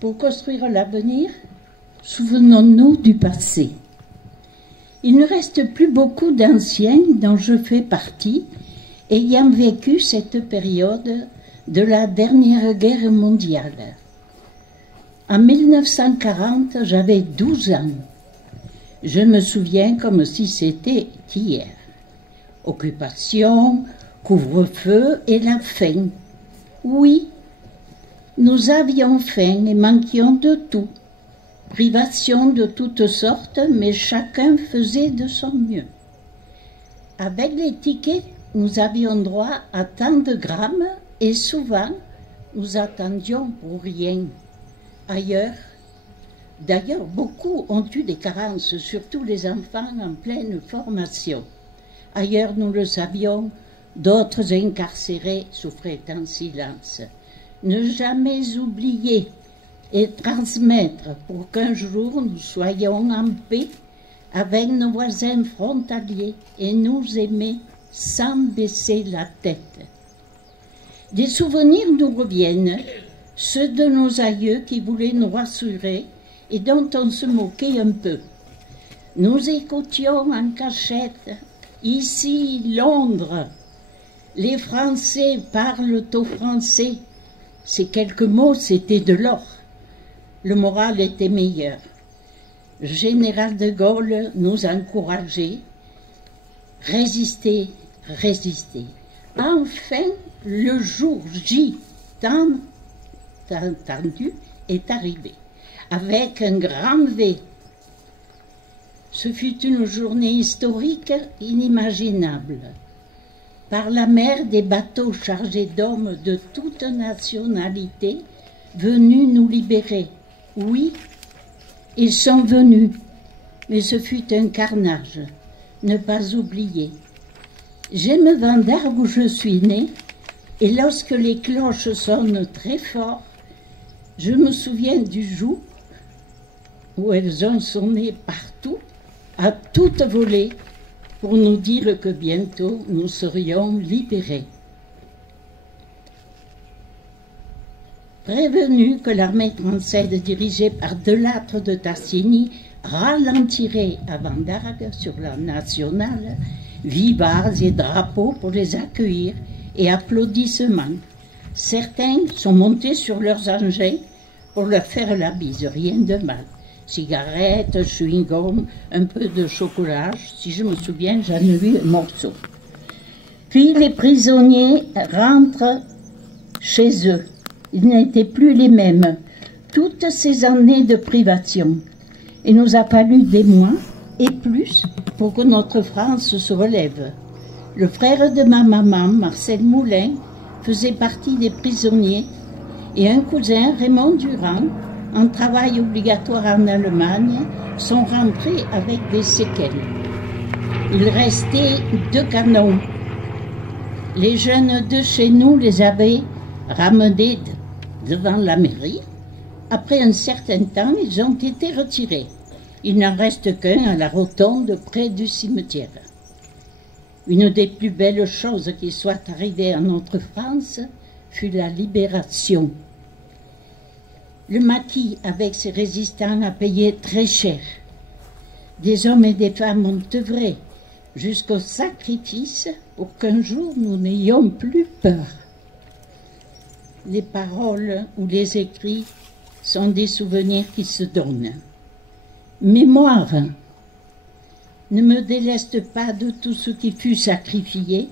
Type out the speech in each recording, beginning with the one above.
Pour construire l'avenir, souvenons-nous du passé. Il ne reste plus beaucoup d'anciens dont je fais partie, ayant vécu cette période de la dernière guerre mondiale. En 1940, j'avais 12 ans. Je me souviens comme si c'était hier. Occupation, couvre-feu et la faim. Oui, nous avions faim et manquions de tout. Privations de toutes sortes, mais chacun faisait de son mieux. Avec les tickets, nous avions droit à tant de grammes et souvent, nous attendions pour rien. D'ailleurs, beaucoup ont eu des carences, surtout les enfants en pleine formation. Ailleurs, nous le savions, d'autres incarcérés souffraient en silence. Ne jamais oublier et transmettre pour qu'un jour nous soyons en paix avec nos voisins frontaliers et nous aimer sans baisser la tête. Des souvenirs nous reviennent, ceux de nos aïeux qui voulaient nous rassurer et dont on se moquait un peu. Nous écoutions en cachette, ici Londres, les Français parlent aux Français. Ces quelques mots, c'était de l'or. Le moral était meilleur. Le général de Gaulle nous encourageait. Résistez, résistez. Enfin, le jour J, tant attendu, est arrivé. Avec un grand V. Ce fut une journée historique inimaginable. Par la mer, des bateaux chargés d'hommes de toute nationalité venus nous libérer. Oui, ils sont venus, mais ce fut un carnage, ne pas oublier. J'aime Vendargue où je suis née, et lorsque les cloches sonnent très fort, je me souviens du jour où elles ont sonné partout, à toute volée, pour nous dire que bientôt nous serions libérés. Prévenu que l'armée française dirigée par Delattre de Tassigny ralentirait à Vendargue sur la nationale, vivas et drapeaux pour les accueillir et applaudissements. Certains sont montés sur leurs engins pour leur faire la bise, rien de mal. Cigarettes, chewing-gum, un peu de chocolat, si je me souviens, j'en ai eu un morceau. Puis les prisonniers rentrent chez eux. Ils n'étaient plus les mêmes. Toutes ces années de privation. Il nous a fallu des mois et plus pour que notre France se relève. Le frère de ma maman, Marcel Moulin, faisait partie des prisonniers et un cousin, Raymond Durand, en travail obligatoire en Allemagne, sont rentrés avec des séquelles. Il restait 2 canons. Les jeunes de chez nous les avaient ramenés devant la mairie. Après un certain temps, ils ont été retirés. Il n'en reste qu'un à la rotonde près du cimetière. Une des plus belles choses qui soit arrivée à notre France fut la libération. Le maquis, avec ses résistants, a payé très cher. Des hommes et des femmes ont œuvré jusqu'au sacrifice pour qu'un jour nous n'ayons plus peur. Les paroles ou les écrits sont des souvenirs qui se donnent. Mémoire, ne me déleste pas de tout ce qui fut sacrifié,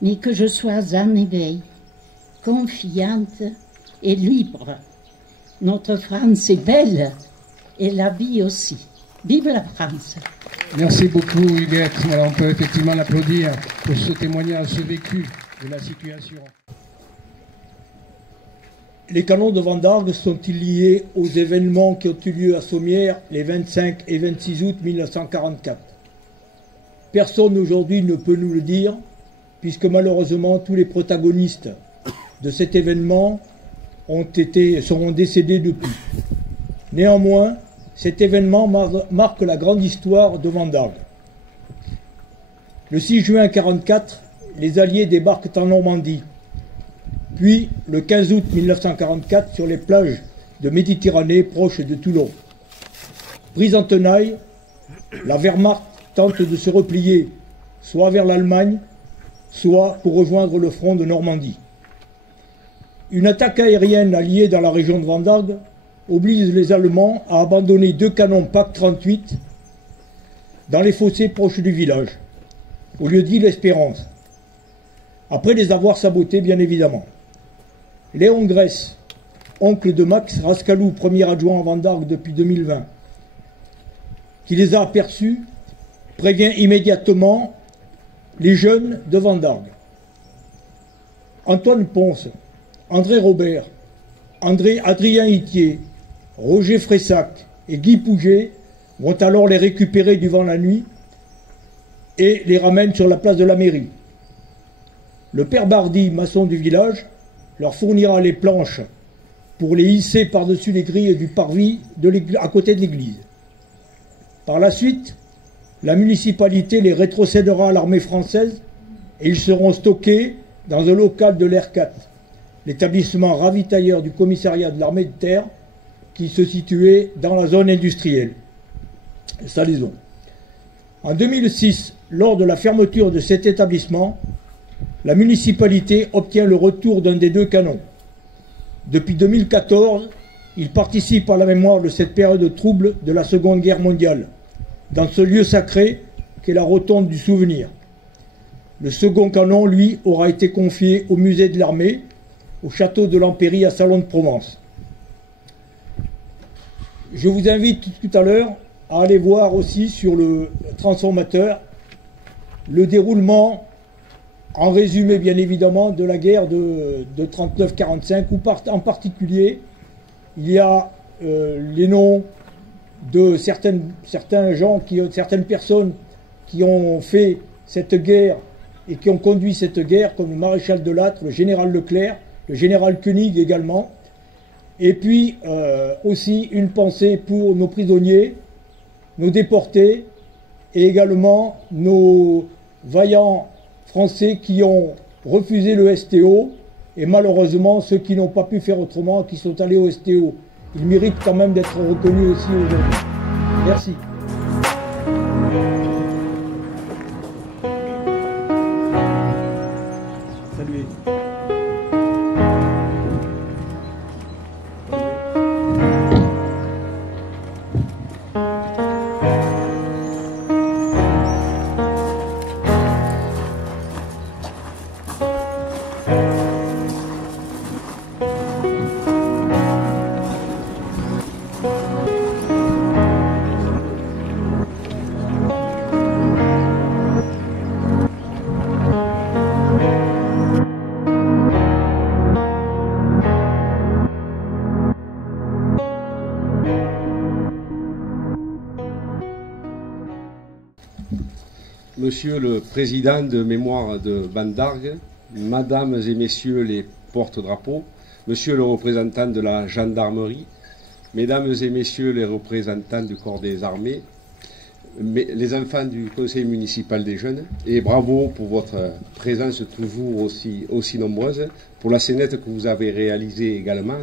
mais que je sois en éveil, confiante et libre. Notre France est belle et la vie aussi. Vive la France! Merci beaucoup Huguette. Alors, on peut effectivement l'applaudir pour ce témoignage, ce vécu de la situation. Les canons de Vendargue sont-ils liés aux événements qui ont eu lieu à Sommières les 25 et 26 août 1944? Personne aujourd'hui ne peut nous le dire, puisque malheureusement tous les protagonistes de cet événement seront décédés depuis. Néanmoins, cet événement marque la grande histoire de Vendargue. Le 6 juin 1944, les Alliés débarquent en Normandie. Puis, le 15 août 1944, sur les plages de Méditerranée proche de Toulon. Prise en tenaille, la Wehrmacht tente de se replier soit vers l'Allemagne, soit pour rejoindre le front de Normandie. Une attaque aérienne alliée dans la région de Vendargue oblige les Allemands à abandonner 2 canons PAC-38 dans les fossés proches du village, au lieu d'Île Espérance, après les avoir sabotés bien évidemment. Léon Grèce, oncle de Max Rascalou, premier adjoint à Vendargue depuis 2020, qui les a aperçus, prévient immédiatement les jeunes de Vendargue. Antoine Ponce, André Robert, Adrien Itier, Roger Fressac et Guy Pouget vont alors les récupérer durant la nuit et les ramènent sur la place de la mairie. Le père Bardy, maçon du village, leur fournira les planches pour les hisser par-dessus les grilles du parvis à côté de l'église. Par la suite, la municipalité les rétrocédera à l'armée française et ils seront stockés dans un local de l'R4, l'établissement ravitailleur du commissariat de l'armée de terre qui se situait dans la zone industrielle, Salaison. En 2006, lors de la fermeture de cet établissement, la municipalité obtient le retour d'un des 2 canons. Depuis 2014, il participe à la mémoire de cette période trouble de la Seconde Guerre mondiale, dans ce lieu sacré qu'est la rotonde du souvenir. Le second canon, lui, aura été confié au musée de l'armée, au château de l'Empéry à Salon de Provence. Je vous invite tout à l'heure à aller voir aussi sur le transformateur le déroulement, en résumé bien évidemment, de la guerre de 39-45, où en particulier il y a les noms de certains gens, certaines personnes qui ont fait cette guerre et qui ont conduit cette guerre, comme le maréchal de Lattre, le général Leclerc, le général Koenig également. Et puis aussi une pensée pour nos prisonniers, nos déportés et également nos vaillants Français qui ont refusé le STO et malheureusement ceux qui n'ont pas pu faire autrement, qui sont allés au STO. Ils méritent quand même d'être reconnus aussi aujourd'hui. Merci. Salut. Monsieur le Président de Mémoire de Vendargue, Mesdames et Messieurs les porte-drapeaux, Monsieur le représentant de la gendarmerie, Mesdames et Messieurs les représentants du corps des armées, les enfants du conseil municipal des jeunes, et bravo pour votre présence toujours aussi nombreuse, pour la scénette que vous avez réalisée également,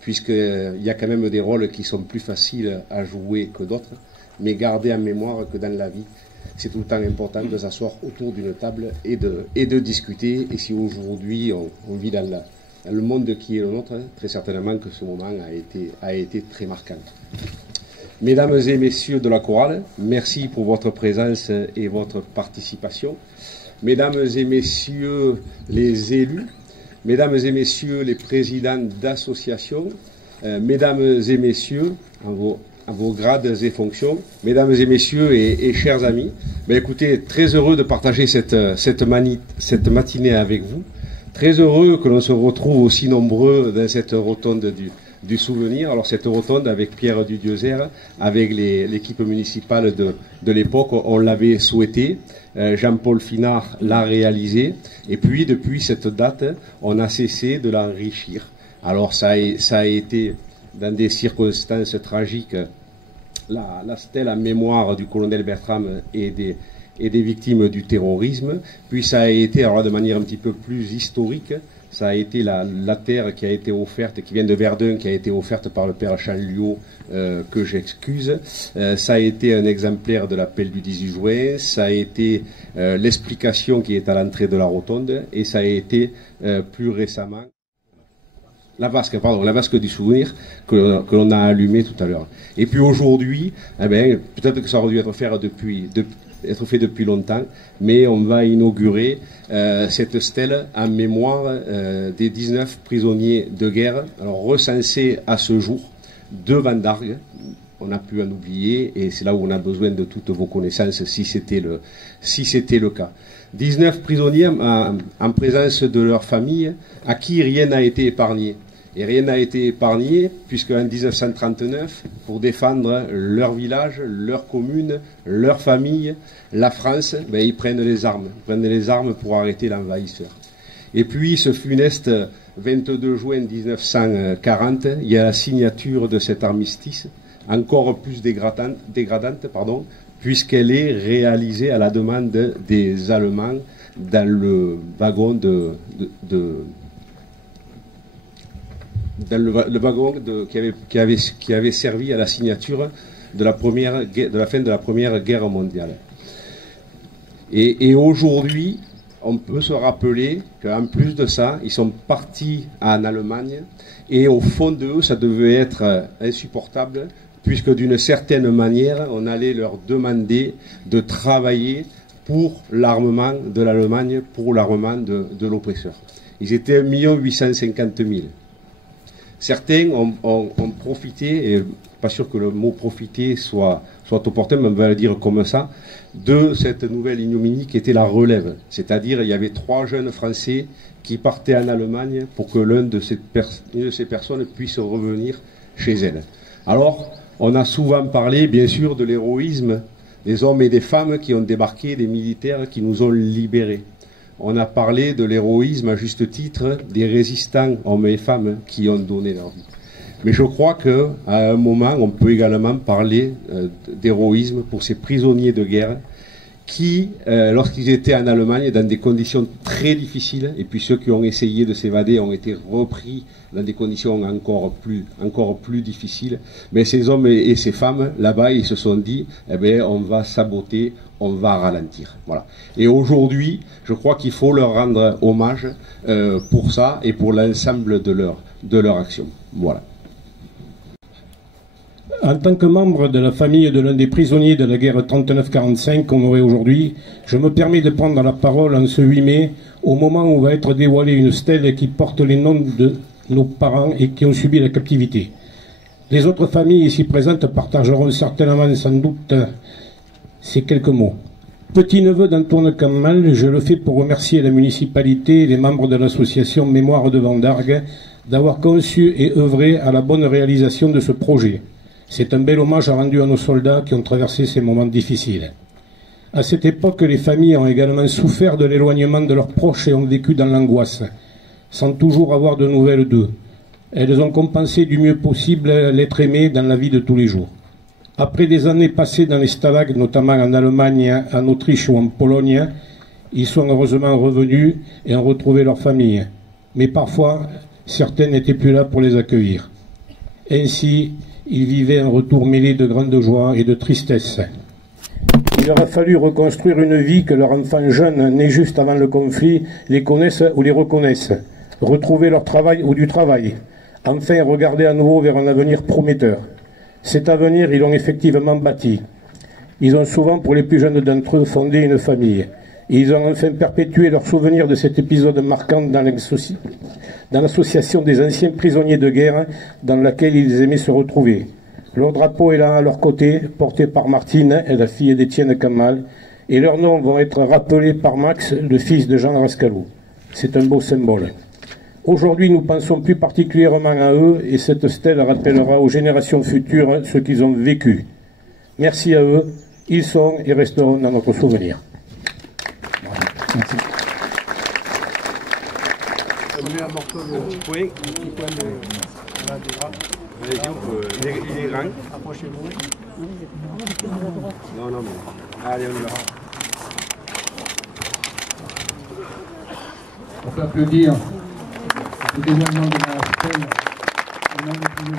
puisqu'il y a quand même des rôles qui sont plus faciles à jouer que d'autres, mais gardez en mémoire que dans la vie, c'est tout le temps important de s'asseoir autour d'une table et de discuter. Et si aujourd'hui on vit dans le monde qui est le nôtre, très certainement que ce moment a été très marquant. Mesdames et Messieurs de la chorale, merci pour votre présence et votre participation. Mesdames et Messieurs les élus, Mesdames et Messieurs les présidents d'associations, Mesdames et Messieurs, à vos grades et fonctions, Mesdames et Messieurs et chers amis, écoutez, très heureux de partager cette matinée avec vous, très heureux que l'on se retrouve aussi nombreux dans cette rotonde du souvenir. Alors cette rotonde avec Pierre Dudieuzère, avec l'équipe municipale de l'époque, on l'avait souhaité, Jean-Paul Finard l'a réalisé, et puis depuis cette date, on a cessé de l'enrichir. Alors ça a été dans des circonstances tragiques, la stèle en mémoire du colonel Bertram et des victimes du terrorisme, puis ça a été, alors là, de manière un petit peu plus historique, ça a été la terre qui a été offerte, qui vient de Verdun, qui a été offerte par le père Chanliot, que j'excuse. Ça a été un exemplaire de l'appel du 18 juin, ça a été l'explication qui est à l'entrée de la rotonde, et ça a été plus récemment la vasque du souvenir que l'on a allumée tout à l'heure. Et puis aujourd'hui, eh bien, peut-être que ça aurait dû être fait depuis longtemps, mais on va inaugurer cette stèle en mémoire des 19 prisonniers de guerre, alors recensés à ce jour de Vendargues. On a pu en oublier, et c'est là où on a besoin de toutes vos connaissances si c'était le cas. 19 prisonniers en présence de leur famille, à qui rien n'a été épargné. Et rien n'a été épargné, puisque en 1939, pour défendre leur village, leur commune, leur famille, la France, ben, ils prennent les armes. Ils prennent les armes pour arrêter l'envahisseur. Et puis, ce funeste 22 juin 1940, il y a la signature de cet armistice, encore plus dégradante, puisqu'elle est réalisée à la demande des Allemands dans le wagon qui avait servi à la signature de la fin de la Première Guerre mondiale. Et aujourd'hui, on peut se rappeler qu'en plus de ça, ils sont partis en Allemagne, et au fond d'eux, ça devait être insupportable, puisque d'une certaine manière, on allait leur demander de travailler pour l'armement de l'Allemagne, pour l'armement de l'oppresseur. Ils étaient 1 850 000. Certains ont profité, et pas sûr que le mot profiter soit opportun, mais on va le dire comme ça, de cette nouvelle ignominie qui était la relève. C'est-à-dire, il y avait 3 jeunes Français qui partaient en Allemagne pour que l'une de ces personnes puisse revenir chez elle. Alors, on a souvent parlé, bien sûr, de l'héroïsme des hommes et des femmes qui ont débarqué, des militaires qui nous ont libérés. On a parlé de l'héroïsme, à juste titre, des résistants, hommes et femmes, qui ont donné leur vie. Mais je crois qu'à un moment, on peut également parler d'héroïsme pour ces prisonniers de guerre qui, lorsqu'ils étaient en Allemagne, dans des conditions très difficiles, et puis ceux qui ont essayé de s'évader ont été repris dans des conditions encore plus difficiles, mais ces hommes et ces femmes, là-bas, ils se sont dit, eh bien, on va saboter, on va ralentir. Voilà. Et aujourd'hui, je crois qu'il faut leur rendre hommage pour ça et pour l'ensemble de leur action. Voilà. En tant que membre de la famille de l'un des prisonniers de la guerre 39-45 qu'on aurait aujourd'hui, je me permets de prendre la parole en ce 8 mai, au moment où va être dévoilée une stèle qui porte les noms de nos parents et qui ont subi la captivité. Les autres familles ici présentes partageront certainement, sans doute, ces quelques mots. Petit-neveu d'Antoine Kamal, je le fais pour remercier la municipalité et les membres de l'association Mémoire de Vendargues d'avoir conçu et œuvré à la bonne réalisation de ce projet. C'est un bel hommage rendu à nos soldats qui ont traversé ces moments difficiles. À cette époque, les familles ont également souffert de l'éloignement de leurs proches et ont vécu dans l'angoisse, sans toujours avoir de nouvelles d'eux. Elles ont compensé du mieux possible l'être aimé dans la vie de tous les jours. Après des années passées dans les stalags, notamment en Allemagne, en Autriche ou en Pologne, ils sont heureusement revenus et ont retrouvé leur famille. Mais parfois, certains n'étaient plus là pour les accueillir. Ainsi, ils vivaient un retour mêlé de grande joie et de tristesse. Il leur a fallu reconstruire une vie que leurs enfants jeunes, nés juste avant le conflit, les connaissent ou les reconnaissent. Retrouver leur travail ou du travail. Enfin, regarder à nouveau vers un avenir prometteur. Cet avenir, ils l'ont effectivement bâti. Ils ont souvent, pour les plus jeunes d'entre eux, fondé une famille. Et ils ont enfin perpétué leur souvenir de cet épisode marquant dans l'association des anciens prisonniers de guerre dans laquelle ils aimaient se retrouver. Leur drapeau est là à leur côté, porté par Martine, la fille d'Étienne Kamal, et leurs noms vont être rappelés par Max, le fils de Jean Rascalou. C'est un beau symbole. Aujourd'hui, nous pensons plus particulièrement à eux, et cette stèle rappellera aux générations futures ce qu'ils ont vécu. Merci à eux, ils sont et resteront dans notre souvenir. Merci. Il est grand. Approchez-vous. Non, mais... Allez, on y va. On peut applaudir le dévoilement de la stèle au nom des prisonniers.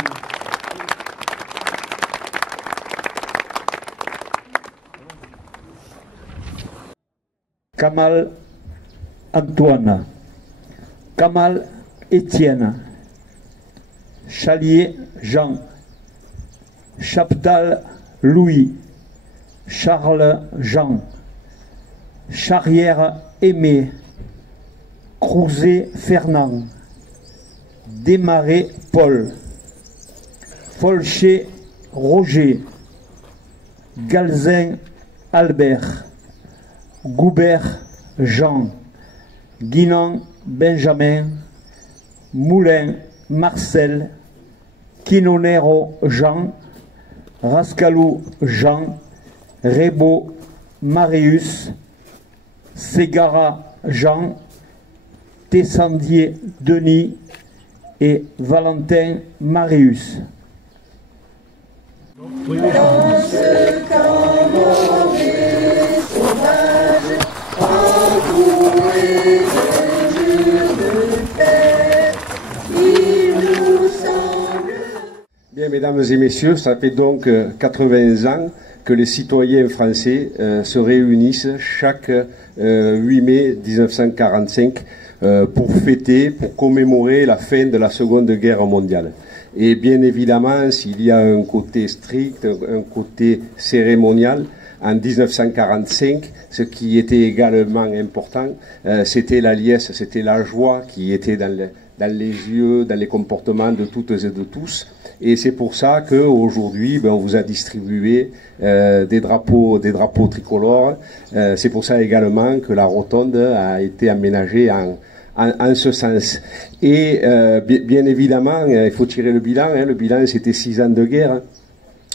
Kamal Antoine, Kamal Étienne, Chalier Jean, Chaptal Louis, Charles Jean, Charrière Aimé, Crouzet Fernand, Desmarais Paul, Folcher Roger, Galzin Albert, Goubert Jean, Guinan Benjamin, Moulin Marcel, Quinonero Jean, Rascalou Jean, Rébaud Marius, Ségara Jean, Tessandier Denis et Valentin Marius. Dans ce camp mauvais, sauvage, entouré de murs de fer, il nous semble... Bien, mesdames et messieurs, ça fait donc 80 ans que les citoyens français se réunissent chaque 8 mai 1945 pour fêter, pour commémorer la fin de la Seconde Guerre mondiale. Et bien évidemment, s'il y a un côté strict, un côté cérémonial, en 1945, ce qui était également important, c'était la liesse, c'était la joie qui était dans les yeux, dans les comportements de toutes et de tous. Et c'est pour ça qu'aujourd'hui, on vous a distribué des drapeaux tricolores. C'est pour ça également que la rotonde a été aménagée en ce sens. Et bien évidemment, il faut tirer le bilan. Le bilan, c'était 6 ans de guerre.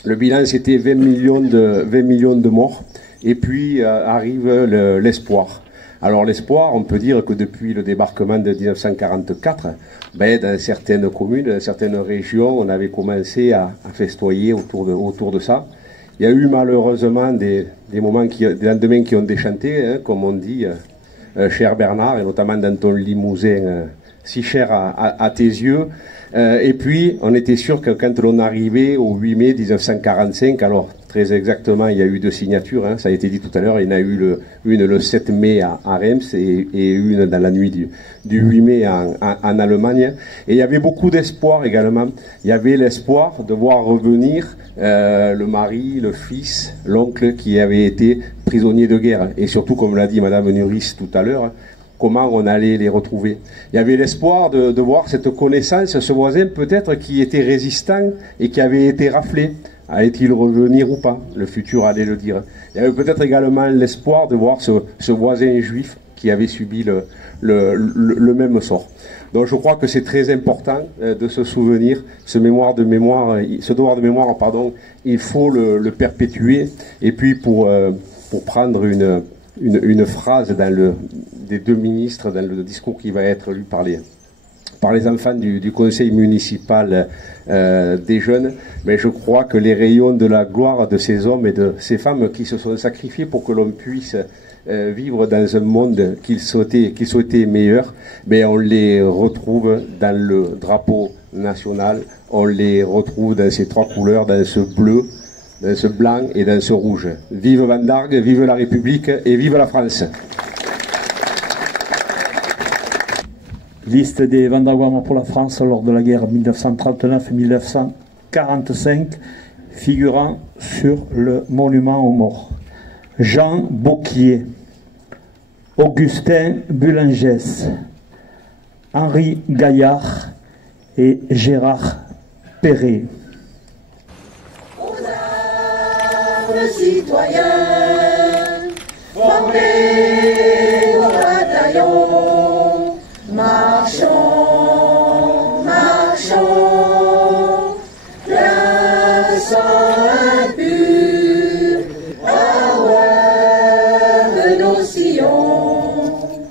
Le bilan, c'était 20 millions de morts. Et puis arrive l'espoir. Alors l'espoir, on peut dire que depuis le débarquement de 1944, dans certaines communes, dans certaines régions, on avait commencé à festoyer autour de ça. Il y a eu malheureusement des lendemains qui ont déchanté, comme on dit, cher Bernard, et notamment dans ton Limousin si cher à tes yeux. Et puis, on était sûr que quand l'on arrivait au 8 mai 1945, alors très exactement, il y a eu 2 signatures, ça a été dit tout à l'heure, il y en a eu une le 7 mai à Reims et une dans la nuit du 8 mai en Allemagne. Et il y avait beaucoup d'espoir également. Il y avait l'espoir de voir revenir le mari, le fils, l'oncle qui avait été prisonnier de guerre. Et surtout, comme l'a dit Madame Nuris tout à l'heure, comment on allait les retrouver. Il y avait l'espoir de voir cette connaissance, ce voisin peut-être qui était résistant et qui avait été raflé. Allait-il revenir ou pas? Le futur allait le dire. Il y avait peut-être également l'espoir de voir ce voisin juif qui avait subi le même sort. Donc je crois que c'est très important de se souvenir, ce devoir de mémoire, il faut le perpétuer. Et puis pour prendre une phrase des 2 ministres dans le discours qui va être lu par les enfants du conseil municipal des jeunes, mais je crois que les rayons de la gloire de ces hommes et de ces femmes qui se sont sacrifiés pour que l'on puisse vivre dans un monde qu'ils souhaitaient meilleur, mais on les retrouve dans le drapeau national, on les retrouve dans ces 3 couleurs, dans ce bleu, dans ce blanc et dans ce rouge. Vive Van Dargue, vive la République et vive la France. Liste des Vandargois pour la France lors de la guerre 1939-1945, figurant sur le monument aux morts. Jean Bocquier, Augustin Bulangès, Henri Gaillard et Gérard Perret. Aux armes citoyens, formés au bataillon, marchons, marchons, plein sang impur, à de nos sillons,